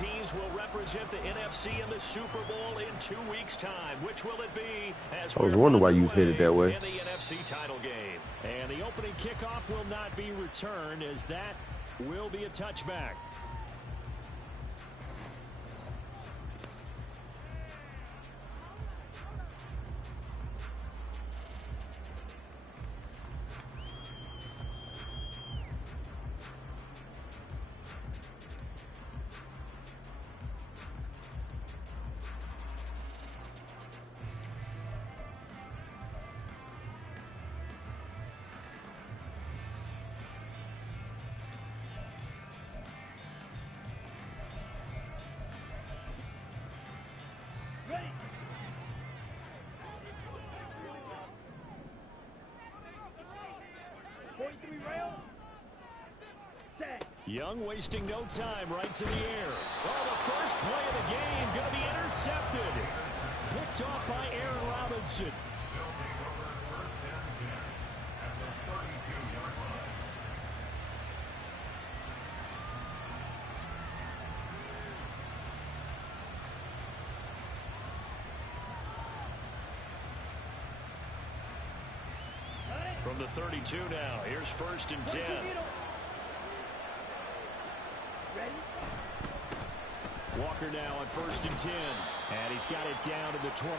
teams will represent the NFC in the Super Bowl in 2 weeks' time. Which will it be? As I was wondering why you headed that way. In the NFC title game. And the opening kickoff will not be returned, as that will be a touchback. Young wasting no time, right to the air. Oh, the first play of the game going to be intercepted. Picked off by Aaron Robinson. From the 32 now, here's 1st and 10. Walker now on 1st and 10. And he's got it down to the 28.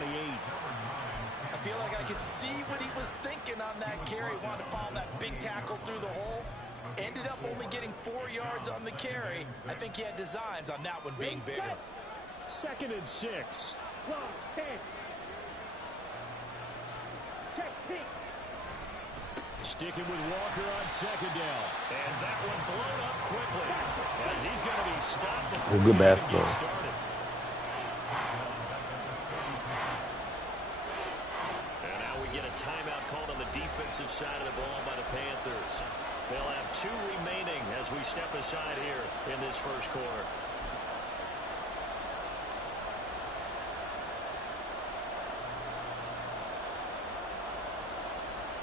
I feel like I could see what he was thinking on that carry. Wanted to follow that big tackle through the hole. Ended up only getting 4 yards on the carry. I think he had designs on that one being bigger. 2nd and 6. Sticking with Walker on 2nd down. And that one blown up quickly, as he's going to be stopped before good he basketball. gets started. And now we get a timeout called on the defensive side of the ball by the Panthers. They'll have 2 remaining as we step aside here in this first quarter.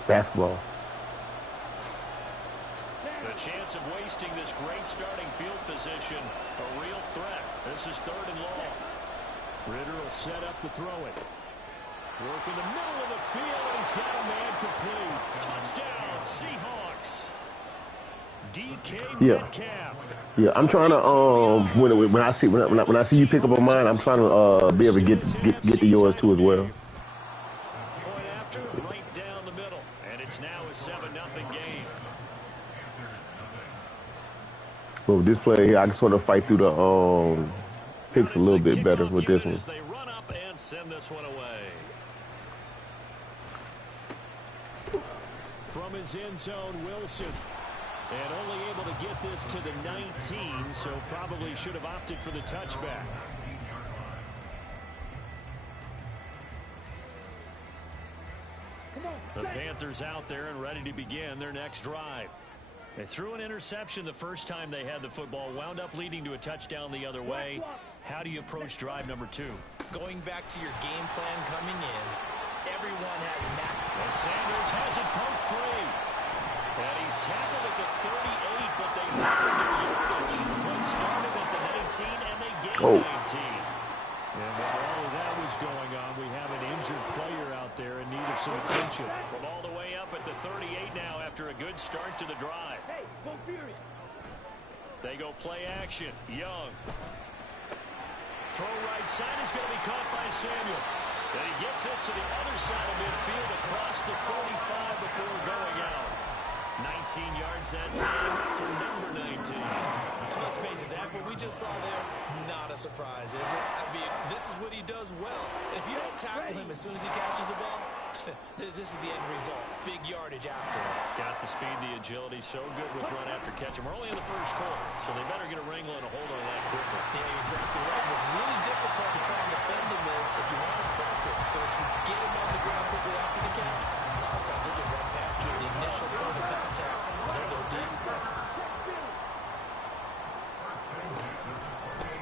Basketball. The chance of wasting this great starting field position, a real threat. This is 3rd and long. Ritter will set up to throw it. Work in the middle of the field, and he's got a man complete. Touchdown, Seahawks. DK Metcalf. Yeah, I'm trying to when I see you pick up on mine, I'm trying to be able to get to yours too as well. Point after, right down the middle, and it's now a 7-0 game. But with this play here, I can sort of fight through the picks a little bit better with this one. They run up and send this one away. From his end zone, Wilson. And only able to get this to the 19, so probably should have opted for the touchback. The Panthers out there and ready to begin their next drive. They threw an interception the first time they had the football, wound up leading to a touchdown the other way. How do you approach drive number 2? Going back to your game plan coming in, everyone has that. Well, Sanders has it poked free. And he's tackled at the 38, but they doubled their yardage. The play started at the 19, and they gained 19. And while all of that was going on, we have an injured player out there in need of some attention. From all the way up at the 38 now after a good start to the drive. They go play action. Young. Throw right side is going to be caught by Samuel. And he gets us to the other side of midfield across the 45 before going out. 19 yards that time for number 19. Let's face it, that what we just saw there, not a surprise, is it? I mean, this is what he does well. And if you don't tackle him as soon as he catches the ball, this is the end result. Big yardage afterwards. Got the speed, the agility, so good with run after catch. And we're only in the first quarter, so they better get a wrangle and a hold on that quickly. Yeah, you're exactly right. What's really difficult to try and defend him is if you want to press him so that you get him on the ground quickly after the catch. A lot of times he'll just run past you at the initial point of contact, and they'll go deep.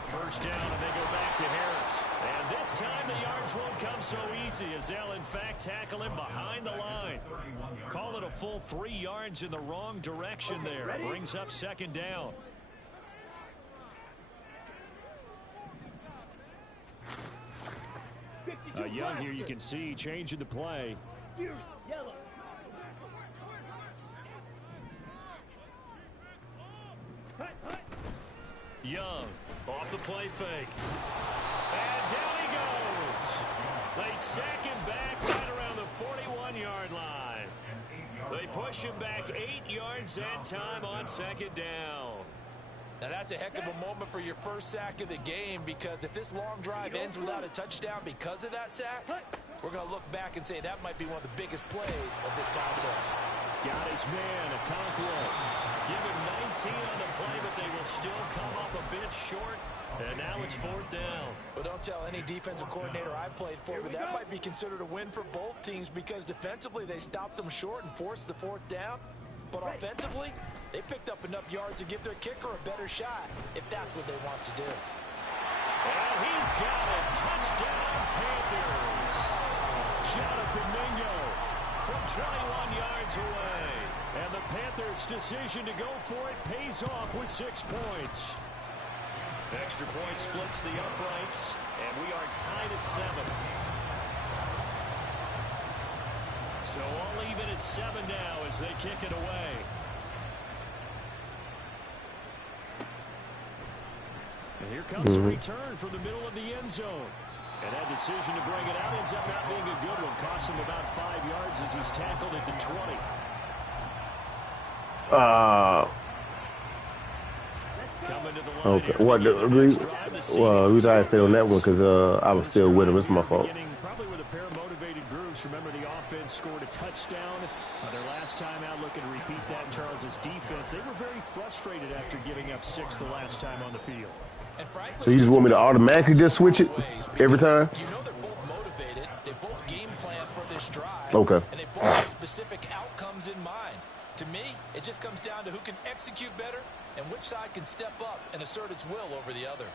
First down, and they go back to Harris. And this time the yards won't come so easy as they'll, in fact, tackle him behind the line. Call it a full 3 yards in the wrong direction there. Brings up 2nd down. Young here, you can see, changing the play. Young, off the play fake. And down he goes. They sack him back right around the 41-yard line. They push him back 8 yards that time on second down. Now that's a heck of a moment for your first sack of the game, because if this long drive ends without a touchdown because of that sack, we're going to look back and say that might be one of the biggest plays of this contest. Got his man, Okonkwo. Give him 19 on the play, but they will still come up a bit short. And now it's 4th down. But don't tell any defensive coordinator I played for, but that might be considered a win for both teams, because defensively they stopped them short and forced the 4th down. But offensively, they picked up enough yards to give their kicker a better shot, if that's what they want to do. And he's got it. Touchdown, Panthers. Jonathan Mingo from 21 yards away. And the Panthers' decision to go for it pays off with 6 points. Extra point splits the uprights, and we are tied at 7. So all even at 7 now as they kick it away. And here comes a return from the middle of the end zone. And that decision to bring it out ends up not being a good one. Cost him about 5 yards as he's tackled at the 20. Okay. What the reason I stayed on that one, because I was still with him. It's my fault. Probably with a pair of motivated groups. Remember, the offense scored a touchdown their last time out. Looking to repeat that in Charles's defense. They were very frustrated after giving up 6 the last time on the field. And frankly, so you just want me to automatically just switch it every time? You know they're both motivated. They both game plan for this drive. Okay. And they both have specific outcomes in mind. To me, it just comes down to who can execute better and which side can step up and assert its will over the other.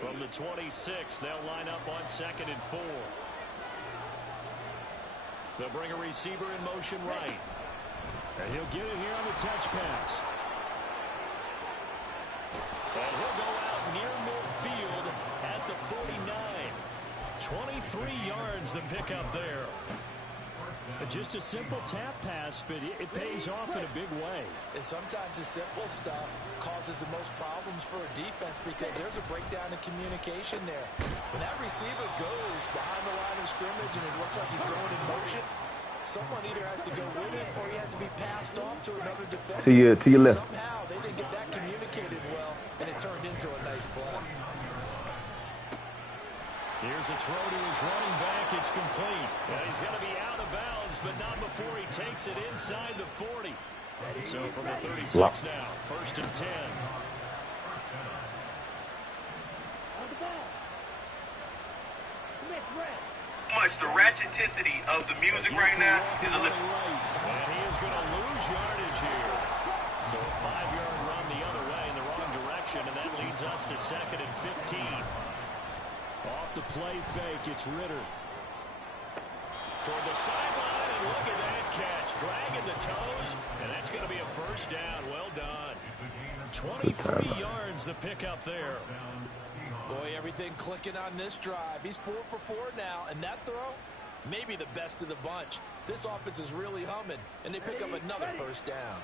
From the 26, they'll line up on 2nd and 4. They'll bring a receiver in motion right. And he'll get it here on the touch pass. And he'll go out near midfield at the 49. 23 yards the pickup there. Just a simple tap pass, but it pays off in a big way. And sometimes the simple stuff causes the most problems for a defense, because there's a breakdown in communication there. When that receiver goes behind the line of scrimmage and it looks like he's going in motion, someone either has to go with it or he has to be passed off to another defender. To your left. Somehow they didn't get that communicated well, and it turned into a nice play. Here's a throw to his running back. It's complete. And he's going to be out of bounds, but not before he takes it inside the 40. So from the 36 now, 1st and 10. Much the ratcheticity of the music right now is a little. And he is going to lose yardage here. So a 5-yard run the other way in the wrong direction, and that leads us to 2nd and 15. Off the play fake, it's Ritter. Toward the sideline, and look at that catch. Dragging the toes, and that's going to be a 1st down. Well done. 23 yards the pickup there. Boy, everything clicking on this drive. He's 4 for 4 now, and that throw, maybe the best of the bunch. This offense is really humming, and they pick up another 1st down.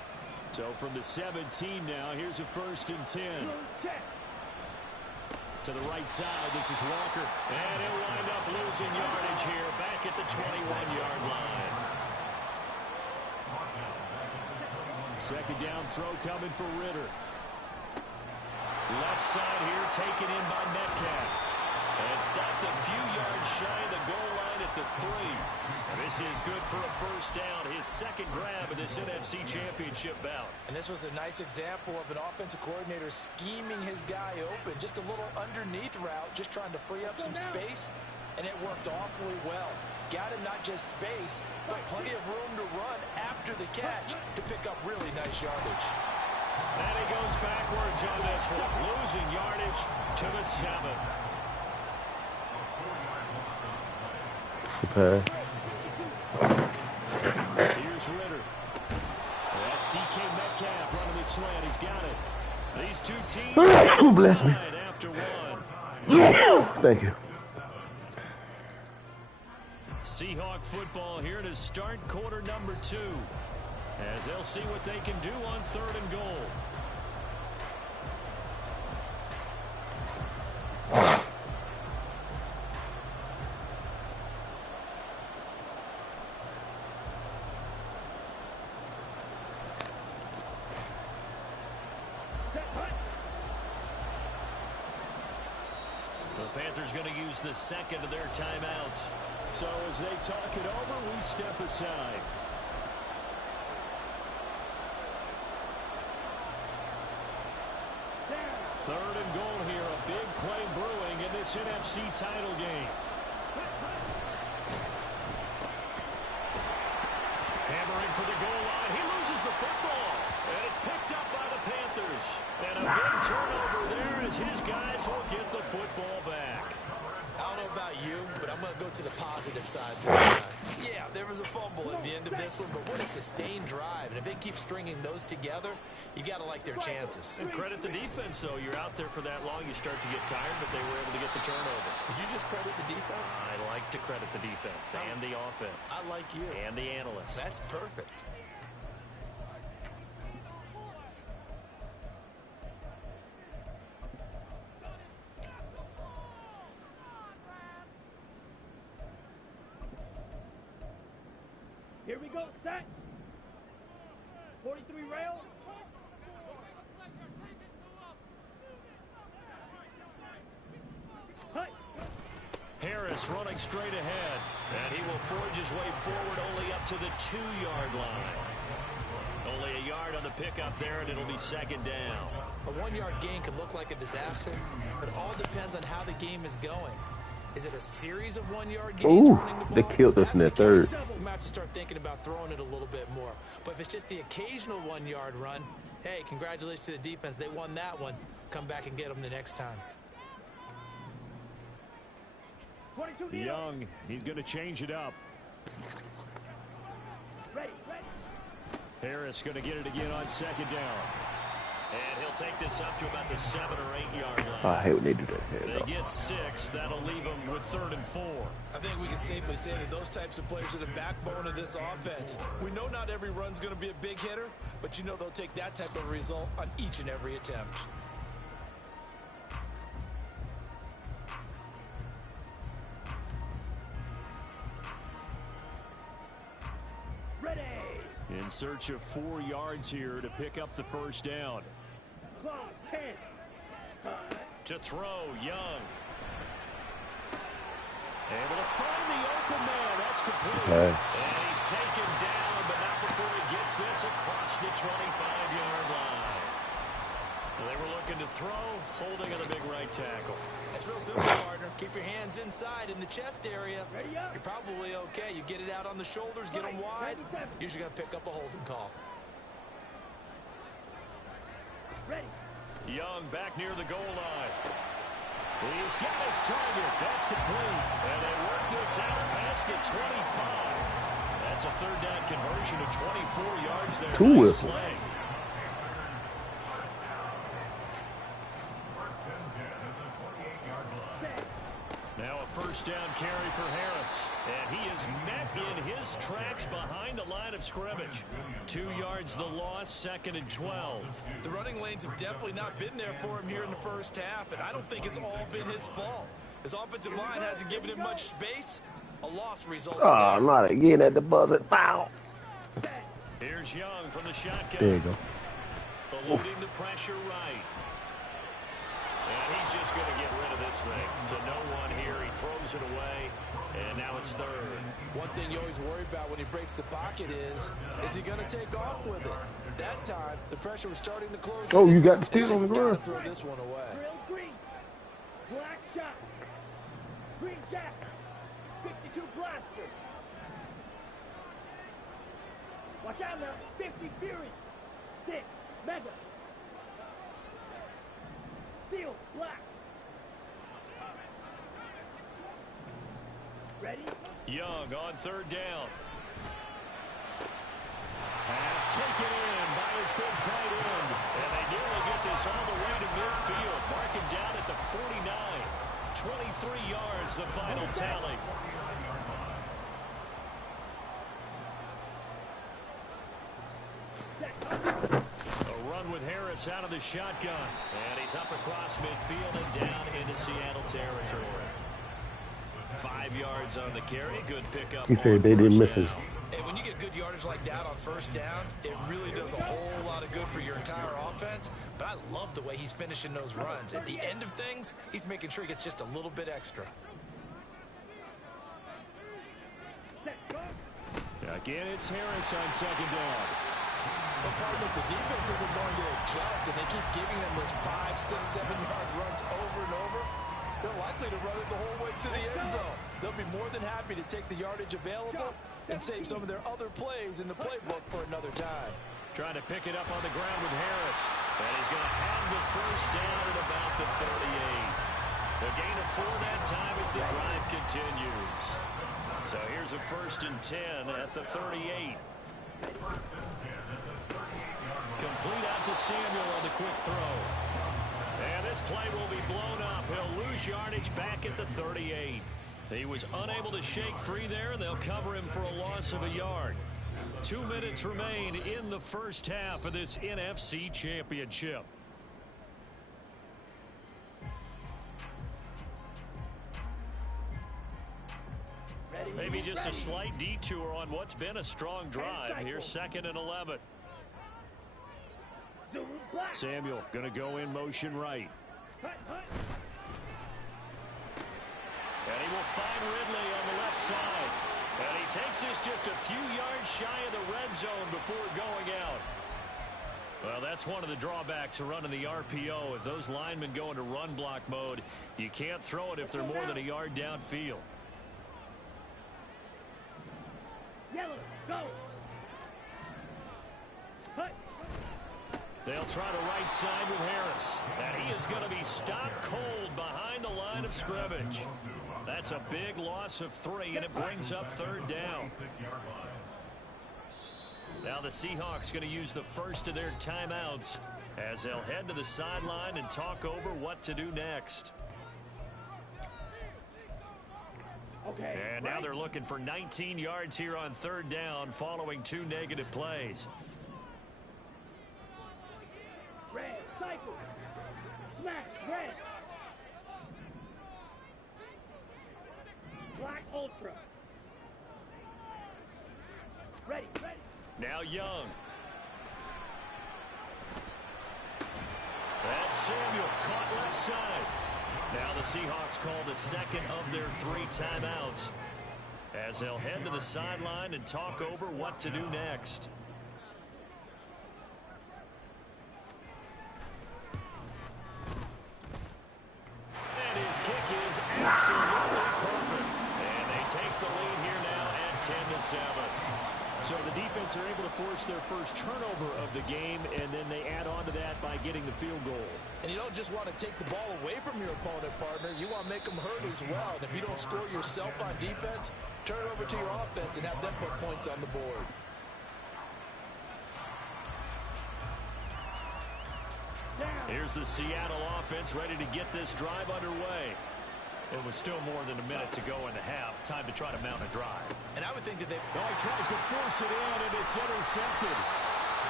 So from the 17 now, here's a 1st and 10. To the right side, this is Walker. And he'll wind up losing yardage here, back at the 21-yard line. 2nd down throw coming for Ritter. Left side here taken in by Metcalf. And stopped a few yards shy of the goal line at the 3. And this is good for a 1st down. His 2nd grab of this NFC Championship bout. And this was a nice example of an offensive coordinator scheming his guy open. Just a little underneath route, just trying to free up some space. And it worked awfully well. Got him not just space, but plenty of room to run after the catch to pick up really nice yardage. And he goes backwards on this one. Losing yardage to the 7. Okay. Here's Ritter. That's DK Metcalf running the slant. He's got it. These two teams Bless me. after one. Thank you. Seahawk football here to start quarter number 2. As they'll see what they can do on 3rd and goal. The Panthers going to use the second of their timeouts. So as they talk it over, we step aside. Third and goal here. A big play brewing in this NFC title game. Hammering for the goal line. He loses the football. And it's picked up by the Panthers. And a big turnover there as his guys will get the football back. I don't know about you, but I'm going to go to the positive side this time. Yeah, there was a fumble at the end of this one, but what a sustained drive. And if they keep stringing those together, you got to like their chances. And credit the defense, though. You're out there for that long, you start to get tired, but they were able to get the turnover. Did you just credit the defense? I like to credit the defense and the offense. I like you. And the analysts. That's perfect. Here we go, set. 43 rail. Harris running straight ahead. And he will forge his way forward only up to the 2-yard line. Only a yard on the pickup there, and it'll be second down. A 1-yard gain could look like a disaster, but it all depends on how the game is going. Is it a series of 1-yard gains? Ooh, running the ball? they killed us in that third. We might have to start thinking about throwing it a little bit more. But if it's just the occasional 1-yard run, hey, congratulations to the defense. They won that one. Come back and get them the next time. Young, he's going to change it up. Harris going to get it again on second down. And he'll take this up to about the 7 or 8 yard line. I hate when they do that. They get 6. That'll leave them with 3rd and 4. I think we can safely say that those types of players are the backbone of this offense. We know not every run's going to be a big hitter, but you know they'll take that type of result on each and every attempt. Ready. In search of 4 yards here to pick up the first down. To throw, Young. Able to find the open man. That's complete. Okay. And he's taken down, but not before he gets this across the 25-yard line. They were looking to throw, holding on the big right tackle. It's real simple, partner. Keep your hands inside in the chest area. You're probably okay. You get it out on the shoulders, get them wide. Usually going to pick up a holding call. Ready. Young back near the goal line. He's got his target. That's complete. And they work this out past the 25. That's a 3rd down conversion to 24 yards there. Nice play. Now a 1st down carry for Harris. And he is met in his tracks behind the line of scrimmage. 2 yards the loss, 2nd and 12. The running lanes have definitely not been there for him here in the first half, and I don't think it's all been his fault. His offensive line hasn't given him much space. A loss results Oh, not again at the buzzer. Foul. Here's Young from the shotgun. There you go. Eluding the pressure right. And he's just going to get rid of this thing. To no one here. He throws it away. And now it's 3rd. One thing you always worry about when he breaks the pocket is he going to take off with it? That time, the pressure was starting to close. Oh, you got the steal on the ground. Throw this one away. Drill green. Black shot. Green jack. 52 blaster. Watch out now. 50 Fury. 6 Mega. Steel black. Ready? Young on 3rd down. Pass taken in by his big tight end. And they nearly get this all the way to midfield. Mark him down at the 49. 23 yards, the final tally. A run with Harris out of the shotgun. And he's up across midfield and down into Seattle territory. 5 yards on the carry. Good pickup. He said they didn't miss it. And when you get good yardage like that on first down, it really does a whole lot of good for your entire offense. But I love the way he's finishing those runs. At the end of things, he's making sure he gets just a little bit extra. Again, it's Harris on second down. But partner, if the defense isn't going to adjust and they keep giving them those 5, 6, 7-yard runs over and over, they're likely to run it the whole way to the end zone. They'll be more than happy to take the yardage available and save some of their other plays in the playbook for another time. Trying to pick it up on the ground with Harris. And he's going to have the first down at about the 38. The gain of 4 that time as the drive continues. So here's a 1st and 10 at the 38. Complete out to Samuel on the quick throw. And this play will be blown up. He'll lose yardage back at the 38. He was unable to shake free there, and they'll cover him for a loss of a yard. 2 minutes remain in the first half of this NFC Championship. Maybe just a slight detour on what's been a strong drive. Here's 2nd and 11. Samuel going to go in motion right. And he will find Ridley on the left side. And he takes this just a few yards shy of the red zone before going out. Well, that's one of the drawbacks of running the RPO. If those linemen go into run block mode, you can't throw it if they're more than a yard downfield. Yellow, go. They'll try the right side with Harris. And he is going to be stopped cold behind the line of scrimmage. That's a big loss of 3, and it brings up 3rd down. Now the Seahawks going to use the first of their timeouts as they'll head to the sideline and talk over what to do next. Okay. And now they're looking for 19 yards here on 3rd down following 2 negative plays. Red, cycle. Smash, red. Black ultra. Ready, ready. Now Young. That's Samuel caught left side. Now the Seahawks call the 2nd of their 3 timeouts as they'll head to the sideline and talk over what to do next. And his kick is absolutely perfect. And they take the lead here now at 10-7. So the defense are able to force their first turnover of the game, and then they add on to that by getting the field goal. And you don't just want to take the ball away from your opponent, partner. You want to make them hurt as well. And if you don't score yourself on defense, turn it over to your offense and have them put points on the board. Here's the Seattle offense ready to get this drive underway. It was still more than a minute to go in the half. Time to try to mount a drive. And I would think that they... Oh, he tries to force it in, and it's intercepted.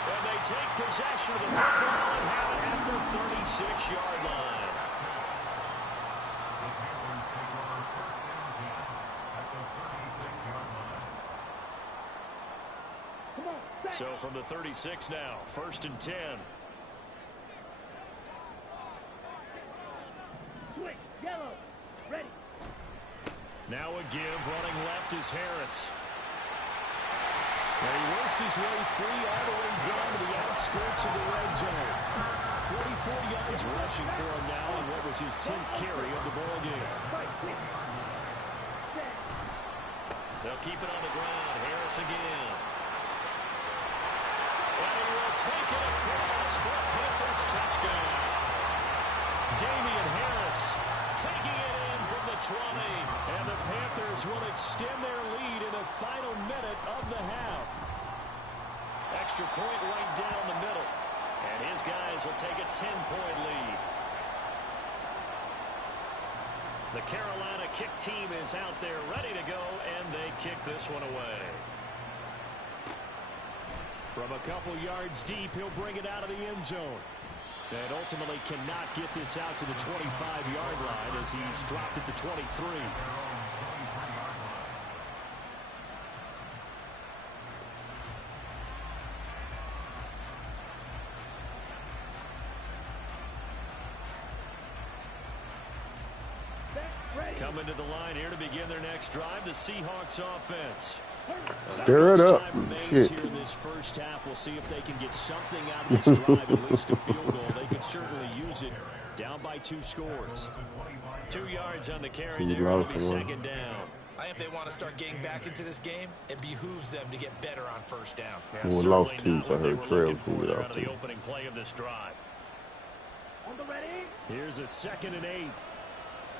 And they take possession of the football and have it at the 36-yard line. So from the 36 now, 1st and 10. Switch, yellow, ready. Now a give, running left is Harris. And he works his way free all the way down to the outskirts of the red zone. 44 yards rushing for him now on what was his 10th carry of the ball game. They'll keep it on the ground. Harris again. And he will take it across for a Panthers touchdown. Damian Harris taking it in from the 20. And the Panthers will extend their lead in the final minute of the half. Extra point right down the middle. His guys will take a 10-point lead. The Carolina kick team is out there ready to go, and they kick this one away. From a couple yards deep, he'll bring it out of the end zone. And ultimately cannot get this out to the 25-yard line as he's dropped at the 23. Coming to the line here to begin their next drive, the Seahawks offense. Stir it up. Shit. Here in this first half, we'll see if they can get something out of this drive, at least a field goal. They could certainly use it. Down by 2 scores. 2 yards on the carry there. It'll be second down. I think if they want to start getting back into this game, it behooves them to get better on first down. Yeah, we lost 2, so I heard trail food out of the opening play of this drive. On the ready. Here's a 2nd and 8.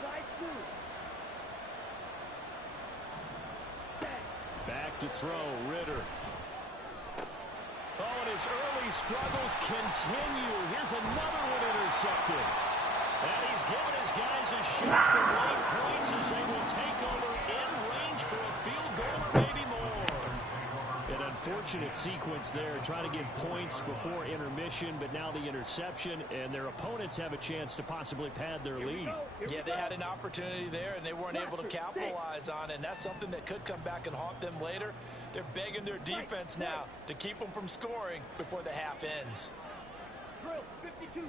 Slide through. Back to throw, Ritter. Oh, and his early struggles continue. Here's another one intercepted. And he's given his guys a shot for late points as they will take over in range for a field goal or maybe more. An unfortunate sequence there, trying to get points before intermission, but now the interception, and their opponents have a chance to possibly pad their lead. Yeah, they had an opportunity there, and they weren't able to capitalize on it, and that's something that could come back and haunt them later. They're begging their defense now to keep them from scoring before the half ends. Drill 52.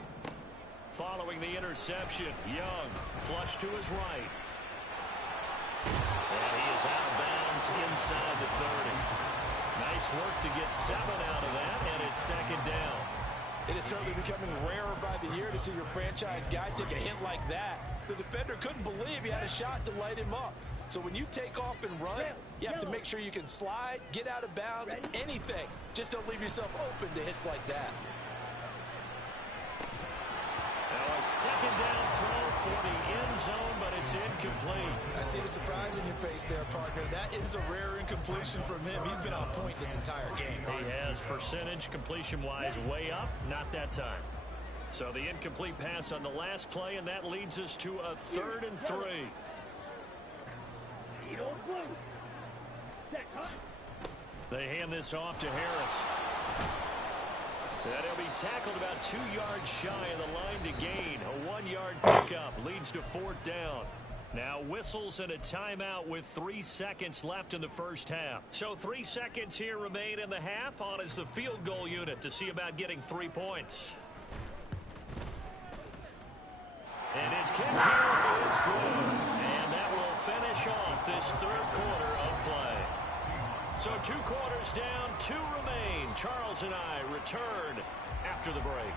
Following the interception, Young flush to his right. And he is out of bounds inside the 30. Nice work to get 7 out of that, and it's second down. It is certainly becoming rarer by the year to see your franchise guy take a hit like that. The defender couldn't believe he had a shot to light him up. So when you take off and run, you have to make sure you can slide, get out of bounds, anything. Just don't leave yourself open to hits like that. Now a second down throw for the end zone, but it's incomplete. I see the surprise in your face there, partner. That is a rare incompletion from him. He's been on point this entire game. He has percentage completion-wise way up, not that time. So the incomplete pass on the last play, and that leads us to a 3rd and 3. They hand this off to Harris. And he'll be tackled about 2 yards shy of the line to gain. A 1-yard pickup leads to 4th down. Now whistles and a timeout with 3 seconds left in the first half. So 3 seconds here remain in the half. On is the field goal unit to see about getting 3 points. And his kick here is good. And that will finish off this 3rd quarter of play. So 2 quarters down, 2 remain. Charles and I return after the break.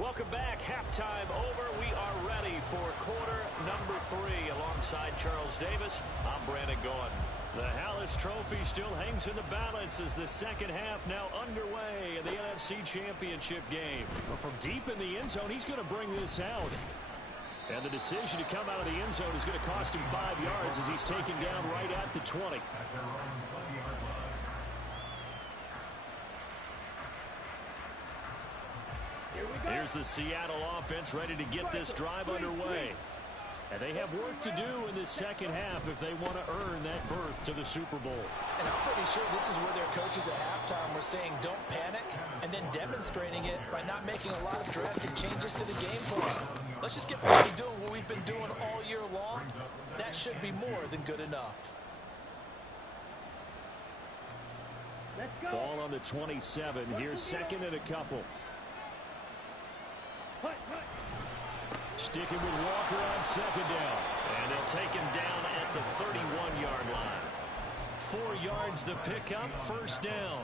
Welcome back. Halftime over. We are ready for quarter number 3. Alongside Charles Davis, I'm Brandon Gordon. The Hallis Trophy still hangs in the balance as the second half now underway in the NFC Championship game. Well, from deep in the end zone, he's going to bring this out. And the decision to come out of the end zone is going to cost him 5 yards as he's taken down right at the 20. Here's the Seattle offense ready to get this drive underway. And they have work to do in this second half if they want to earn that berth to the Super Bowl. And I'm pretty sure this is where their coaches at halftime were saying don't panic, and then demonstrating it by not making a lot of drastic changes to the game plan. Let's just get back to doing what we've been doing all year long. That should be more than good enough. Let's go. Ball on the 27. Here's 2nd and a couple. Sticking with Walker on 2nd down. And they'll take him down at the 31-yard line. 4 yards the pickup, 1st down.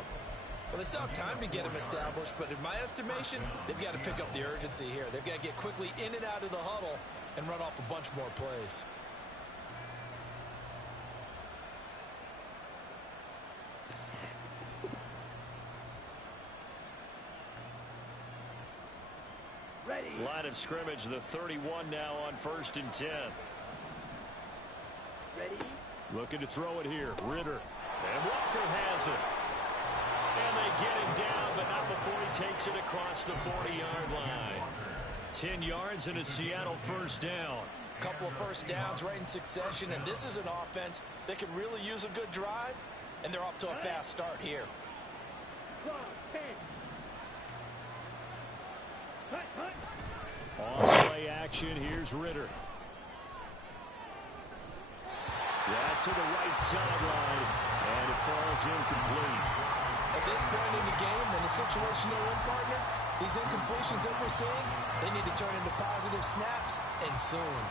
Well, they still have time to get him established, but in my estimation, they've got to pick up the urgency here. They've got to get quickly in and out of the huddle and run off a bunch more plays. Ready. Line of scrimmage, the 31 now on 1st and 10. Looking to throw it here. Ritter. And Walker has it. And they get him down, but not before he takes it across the 40-yard line. 10 yards and a Seattle first down. Couple of first downs right in succession, and this is an offense that could really use a good drive, and they're off to a fast start here. On play action, here's Ritter. Yeah, to the right sideline, and it falls incomplete. At this point in the game, in the situation they're in, partner, these incompletions that we're seeing, they need to turn into positive snaps, and soon.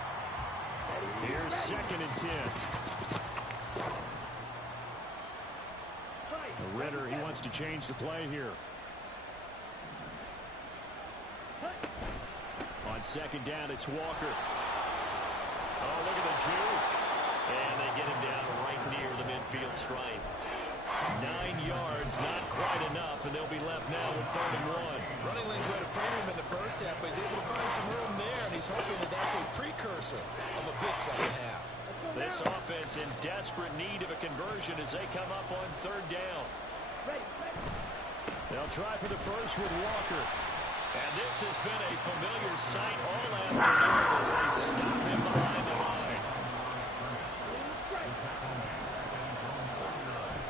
Here's 2nd and 10. Ritter, he wants to change the play here. On 2nd down, it's Walker. Oh, look at the juke. And they get him down right near the midfield stripe. 9 yards, not quite enough, and they'll be left now with 3rd and 1. Running lanes were at a premium in the first half, but he's able to find some room there, and he's hoping that that's a precursor of a big second half. This offense in desperate need of a conversion as they come up on 3rd down. They'll try for the first with Walker. And this has been a familiar sight all afternoon as they stop him behind the line.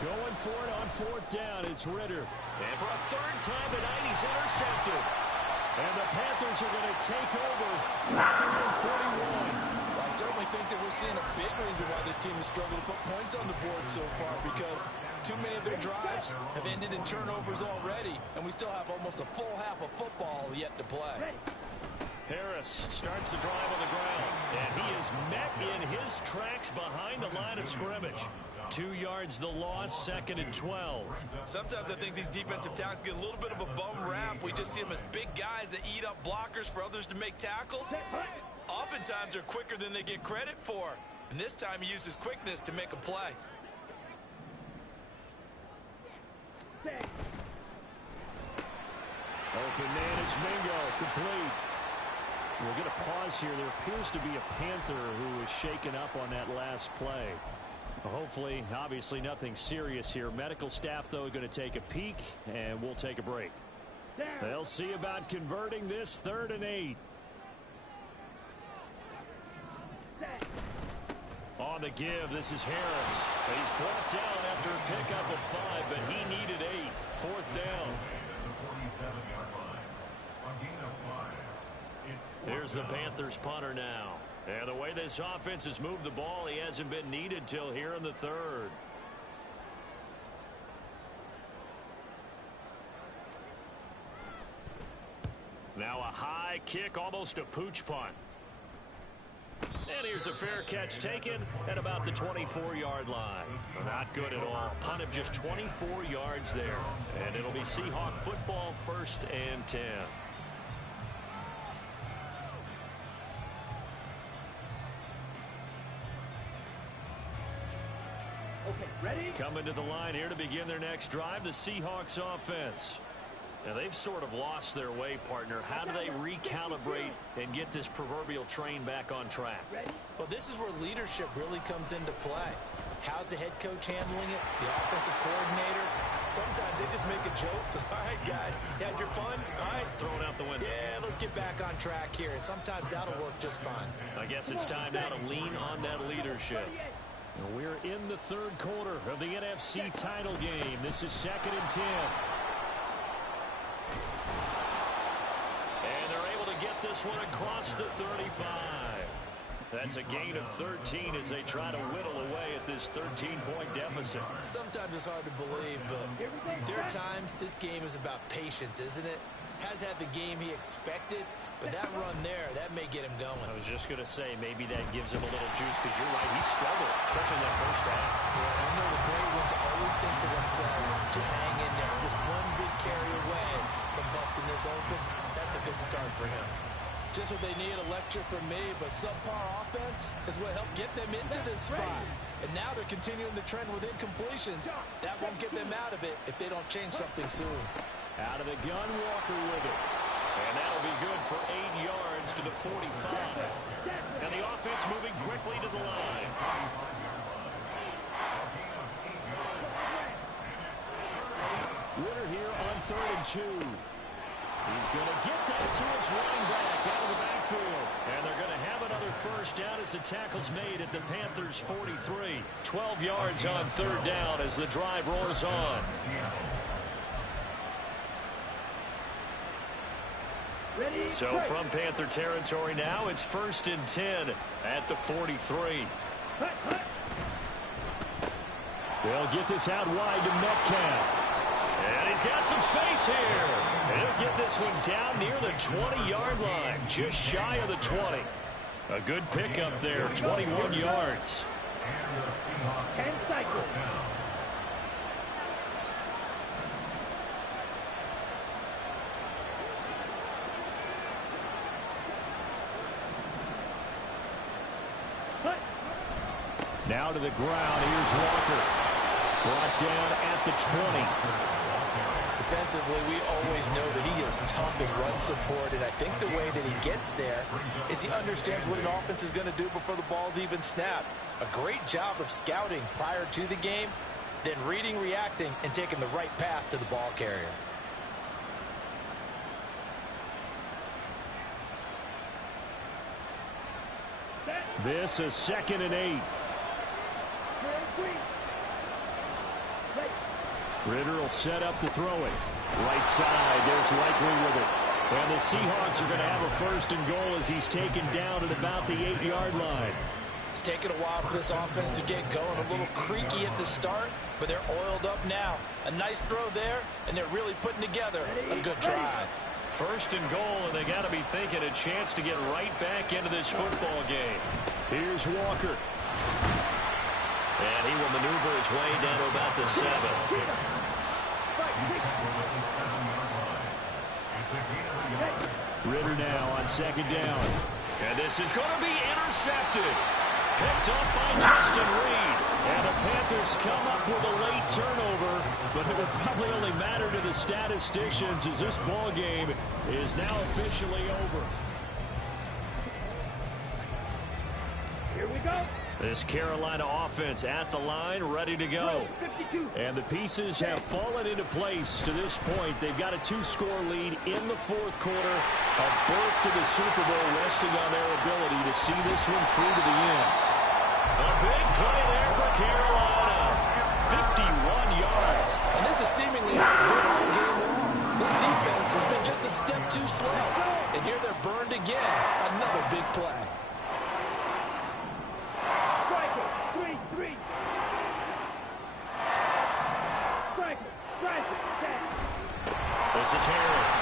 Going for it on 4th down, it's Ritter. And for a 3rd time tonight, he's intercepted. And the Panthers are going to take over after 41. I certainly think that we're seeing a big reason why this team has struggled to put points on the board so far, because too many of their drives have ended in turnovers already, and we still have almost a full half of football yet to play. Harris starts the drive on the ground, and he is met in his tracks behind the line of scrimmage. 2 yards the loss, 2nd and 12. Sometimes I think these defensive tackles get a little bit of a bum rap. We just see them as big guys that eat up blockers for others to make tackles. Oftentimes they're quicker than they get credit for. And this time he used his quickness to make a play. Open man is Mingo, complete. We'll get a pause here. There appears to be a Panther who was shaken up on that last play. Hopefully, obviously nothing serious here. Medical staff, though, going to take a peek, and we'll take a break. They'll see about converting this 3rd and 8. On the give, this is Harris. He's brought down after a pickup of 5, but he needed 8. 4th down. Here's the Panthers punter now. And the way this offense has moved the ball, he hasn't been needed till here in the 3rd. Now a high kick, almost a pooch punt. And here's a fair catch taken at about the 24-yard line. Not good at all. Punt of just 24 yards there. And it'll be Seahawk football, 1st and 10. Okay, ready? Coming to the line here to begin their next drive, the Seahawks offense. Now, they've sort of lost their way, partner. How do they recalibrate and get this proverbial train back on track? Well, this is where leadership really comes into play. How's the head coach handling it? The offensive coordinator? Sometimes they just make a joke. All right, guys, you had your fun? All right. Throw it out the window. Yeah, let's get back on track here. And sometimes that'll work just fine. I guess it's time now to lean on that leadership. We're in the 3rd quarter of the NFC title game. This is 2nd and 10. And they're able to get this one across the 35. That's a gain of 13 as they try to whittle away at this 13-point deficit. Sometimes it's hard to believe, but there are times this game is about patience, isn't it? Has had the game he expected, but that run there, that may get him going. I was just going to say, maybe that gives him a little juice, because you're right, he struggled, especially in that first half. Yeah, I know the great ones always think to themselves, just hang in there, just one big carry away from busting this open. That's a good start for him. Just what they need, a lecture from me, but subpar offense is what helped get them into this spot. And now they're continuing the trend with incompletions. That won't get them out of it if they don't change something soon. Out of the gun, Walker with it. And that'll be good for 8 yards to the 45. And the offense moving quickly to the line. 3rd and 2. He's going to get that to his running back out of the backfield. And they're going to have another first down as the tackle's made at the Panthers' 43. 12 yards on 3rd down as the drive rolls on. So from Panther territory now, it's 1st and 10 at the 43. They'll get this out wide to Metcalf. And he's got some space here. And he'll get this one down near the 20-yard line, just shy of the 20. A good pickup there, 21 yards. 10 cycles. Now to the ground. Here's Walker. Brought down at the 20. Defensively, we always know that he is tough in run support, and I think the way that he gets there is he understands what an offense is going to do before the ball's even snapped. A great job of scouting prior to the game, then reading, reacting, and taking the right path to the ball carrier. This is 2nd and 8. Ritter will set up to throw it. Right side, there's Likely with it. And the Seahawks are going to have a 1st and goal as he's taken down at about the 8-yard line. It's taken a while for this offense to get going. A little creaky at the start, but they're oiled up now. A nice throw there, and they're really putting together a good drive. 1st and goal, and they got to be thinking a chance to get right back into this football game. Here's Walker. And he will maneuver his way down to about the 7. Ritter now on 2nd down. And this is going to be intercepted. Picked up by Justin Reed. And the Panthers come up with a late turnover, but it will probably only matter to the statisticians as this ball game is now officially over. Here we go. This Carolina offense at the line, ready to go. And the pieces have fallen into place to this point. They've got a 2-score lead in the 4th quarter. A berth to the Super Bowl resting on their ability to see this one through to the end. A big play there for Carolina. 51 yards. And this is seemingly how it's been all game long. This defense has been just a step too slow. And here they're burned again. Another big play. This is Harris.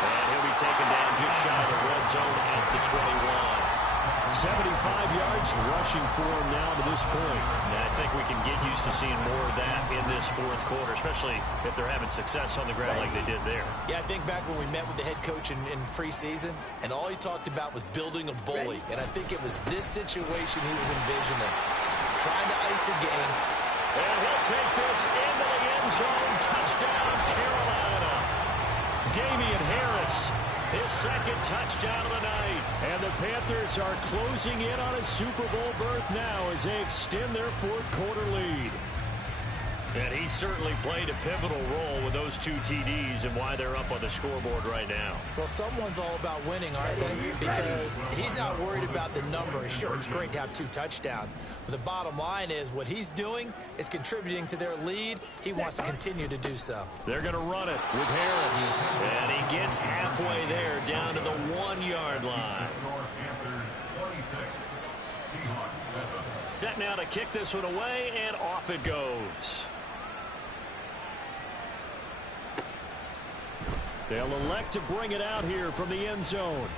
And he'll be taken down just shy of the red zone at the 21. 75 yards rushing for him now to this point. And I think we can get used to seeing more of that in this 4th quarter, especially if they're having success on the ground like they did there. Yeah, I think back when we met with the head coach in preseason, and all he talked about was building a bully. And I think it was this situation he was envisioning. Trying to ice a game. And he'll take this into the end zone. Touchdown, Carolina. Damian Harris, his 2nd touchdown of the night. And the Panthers are closing in on a Super Bowl berth now as they extend their 4th quarter lead. And he certainly played a pivotal role with those 2 TDs and why they're up on the scoreboard right now. Well, someone's all about winning, aren't they? Because he's not worried about the number. Sure, it's great to have 2 touchdowns. But the bottom line is what he's doing is contributing to their lead. He wants to continue to do so. They're going to run it with Harris. And he gets halfway there down to the 1-yard line. Set now to kick this one away, and off it goes. They'll elect to bring it out here from the end zone.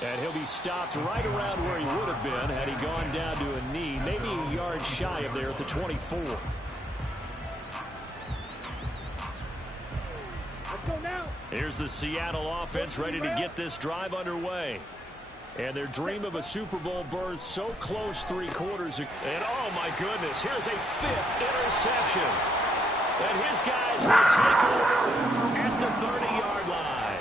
And he'll be stopped right around where he would have been had he gone down to a knee, maybe a yard shy of there at the 24. Let's go now. Here's the Seattle offense ready to get this drive underway. And their dream of a Super Bowl berth so close 3 quarters. And oh my goodness, here's a 5th interception. And his guys will take over at the 30-yard line.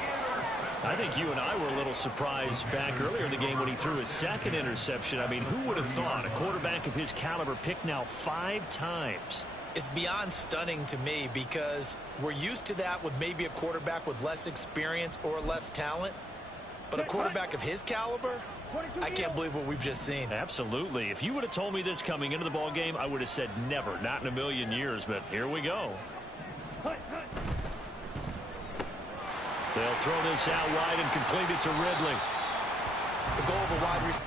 I think you and I were a little surprised back earlier in the game when he threw his 2nd interception. I mean, who would have thought a quarterback of his caliber picked now 5 times? It's beyond stunning to me because we're used to that with maybe a quarterback with less experience or less talent. But a quarterback of his caliber, I can't believe what we've just seen. Absolutely. If you would have told me this coming into the ball game, I would have said never, not in a million years. But here we go. They'll throw this out wide and complete it to Ridley. The goal of a wide receiver.